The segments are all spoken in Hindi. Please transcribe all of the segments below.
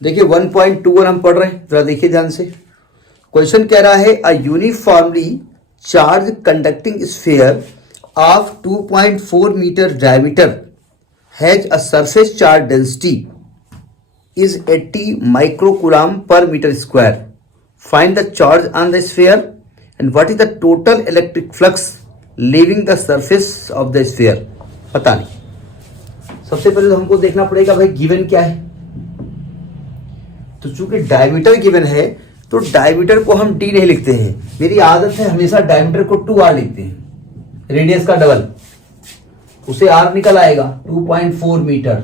देखिए 1.21 हम पढ़ रहे हैं, जरा देखिए ध्यान से। क्वेश्चन कह रहा है a uniformly charged conducting sphere of 2.4 metre diameter has a surface charge density is 80 microcoulomb per metre square. Find the charge on the sphere and what is the total electric flux leaving the surface of the sphere. पता नहीं, सबसे पहले तो हमको देखना पड़ेगा भाई गिवन क्या है। तो चूंकि डायमीटर गिवन है तो डायमीटर को हम डी नहीं लिखते हैं। मेरी आदत है हमेशा डायमीटर को 2r लिखते हैं, रेडियस का डबल, उसे r निकल आएगा 2.4 मीटर।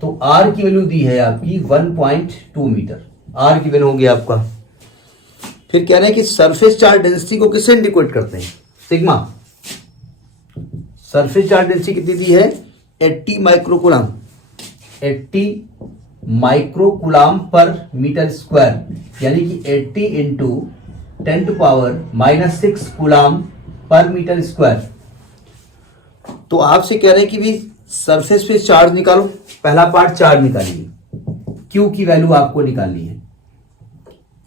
तो r की वैल्यू दी है आपकी 1.2 मीटर, r की वैल्यू होगी आपका। फिर कह रहे हैं कि सरफेस चार्ज डेंसिटी को किससे इंडिकेट करते हैं, सिग्मा। सरफेस चार्ज डेंसिटी कितनी दी है 80 microcoulomb, 80 microcoulomb per metre square, यानी कि 80 into 10⁻⁻6 coulomb per metre square. तो आपसे कह रहे हैं कि भी सरफेस पे चार्ज निकालो। पहला पार्ट चार्ज निकालिए, क्यू की वैल्यू आपको निकालनी है।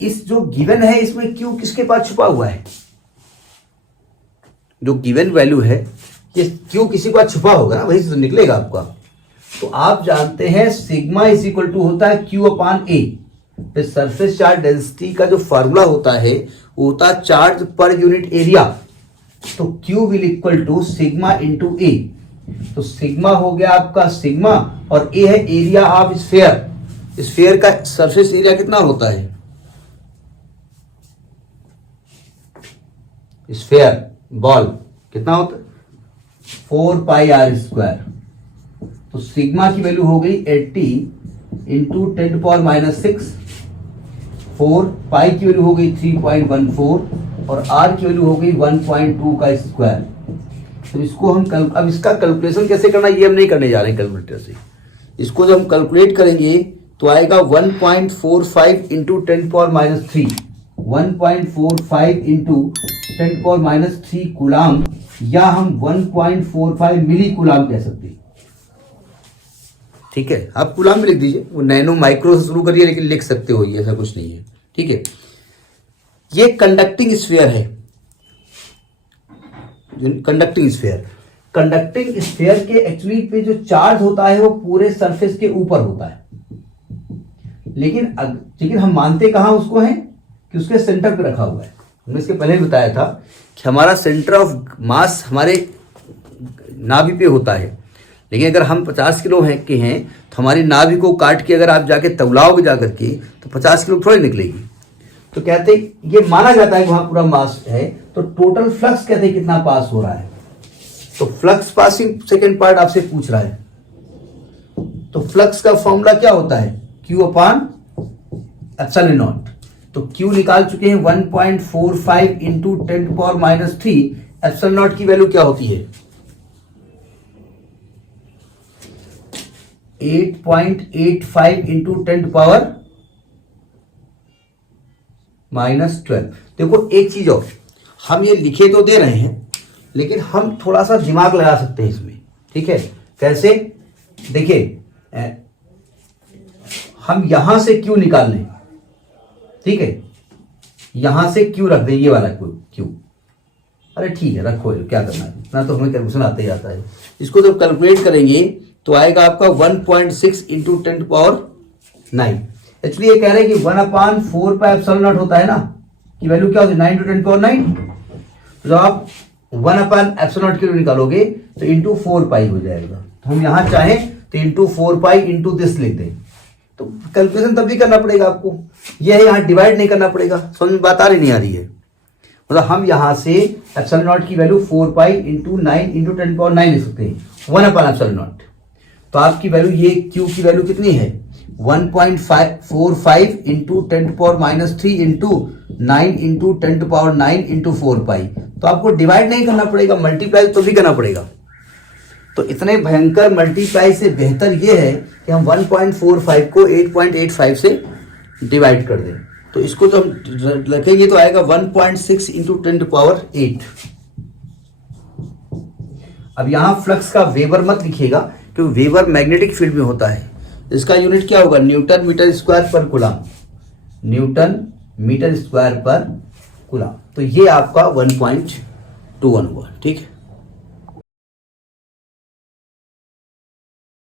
इस जो गिवन है इसमें क्यू किसके पास छुपा हुआ है, जो गिवन वैल्यू है ये क्यू किसी के पास छुपा होगा ना, वही से तो निकलेगा आपका। तो आप जानते हैं सिग्मा इज इक्वल टू होता है क्यू अपॉन ए। फिर सरफेस चार्ज डेंसिटी का जो फॉर्मूला होता है वो होता है चार्ज पर यूनिट एरिया। तो Q will equal to sigma into A. तो सिग्मा हो गया आपका सिग्मा और ए है एरिया ऑफ स्फीयर। स्फीयर का सरफेस एरिया कितना होता है, स्फीयर बॉल कितना होता है 4πr²। तो सिग्मा की वैल्यू हो गई 80 इंटू 10⁻⁻6, 4 पाई की वैल्यू हो गई 3.14 और आर की वैल्यू हो गई 1.2 का स्क्वायर। तो इसको हम अब इसका कैलकुलेशन कैसे करना ये हम नहीं करने जा रहे हैं कैलकुलेटर से। इसको जब हम कैलकुलेट करेंगे तो आएगा 1.45 इंटू 10⁻³ 1.45 इंटू 10⁻³ कूलम, या हम 1.45 मिली कूलम कह सकते हैं। ठीक है, आप कूलम में लिख दीजिए, वो नैनो माइक्रो से शुरू करिए, लेकिन लिख सकते हो ये, ऐसा कुछ नहीं है। ठीक है, ये कंडक्टिंग स्फीयर है। कंडक्टिंग स्फीयर, कंडक्टिंग स्फीयर के एक्चुअली पे जो चार्ज होता है वो पूरे सरफेस के ऊपर होता है, लेकिन हम मानते कहाँ उसको है कि उसके सेंटर पे रखा हुआ है। हमने इसके पहले भी बताया था कि हमारा सेंटर ऑफ मास हमारे नाभि पे होता है, लेकिन अगर हम 50 किलो के हैं तो हमारी नाभि को काट के अगर आप जाके तौलाओगे जाकर के तो 50 किलो थोड़ी निकलेगी। तो कहते हैं ये माना जाता है कि वहां पूरा मास है। तो टोटल फ्लक्स कहते हैं कितना पास हो रहा है। तो फ्लक्स पासिंग सेकेंड पार्ट आपसे पूछ रहा है। तो फ्लक्स का फॉर्मूला क्या होता है, क्यू अपॉन एप्सिलॉन नॉट। तो क्यू निकाल चुके हैं 1.45 इंटू 10⁻³ एप्सिलॉन नॉट की वैल्यू क्या होती है 8.85 इंटू 10⁻⁻12। देखो एक चीज और, हम ये लिखे तो दे रहे हैं लेकिन हम थोड़ा सा दिमाग लगा सकते हैं इसमें। ठीक है, कैसे, देखिए हम यहां से क्यू निकाल लें। ठीक है, यहां से क्यू रख दें, ये वाला क्यू। अरे ठीक है, रखो, क्या करना है, इतना तो हमें कैलकुलेशन आते ही आता है। इसको जब कैलकुलेट करेंगे तो आएगा आपका 1.6 इंटू 10⁻⁹। एक्चुअली ये कह रहे हैं कि 1/4πε0 होता है ना, कि वैल्यू क्या होती है 9 टू 10⁻⁹। तो जब आप 1/ε0 की वैल्यू निकालोगे तो इंटू 4π हो जाएगा। तो हम यहां चाहें तो इंटू 4π इंटू दिस लिख दें। तो कैलकुलेशन तब भी करना पड़ेगा आपको, यह है यहाँ डिवाइड नहीं करना पड़ेगा। समझ में बात आ रही नहीं आ रही है, मतलब हम यहाँ से ε0 की वैल्यू 4π इंटू 9 इंटू 10⁻⁹ लिख सकते हैं 1/ε0। तो आपकी वैल्यू ये क्यू की वैल्यू कितनी है 1.45 इंटू 10⁻³ इंटू 9 इंटू 10⁻⁹ इंटू 4π। तो आपको डिवाइड नहीं करना पड़ेगा, मल्टीप्लाई तो भी करना पड़ेगा। तो इतने भयंकर मल्टीप्लाई से बेहतर ये है कि हम 1.45 को 8.85 से डिवाइड कर दें। तो इसको तो हम रखेंगे तो आएगा 1.6 इंटू 10⁸। अब यहां फ्लक्स का वेबर मत लिखिएगा क्योंकि वेबर मैग्नेटिक फील्ड में होता है, इसका यूनिट क्या होगा, न्यूटन मीटर स्क्वायर पर कूलम, न्यूटन मीटर स्क्वायर पर कूलम। तो ये आपका 1.21 हुआ, ठीक है।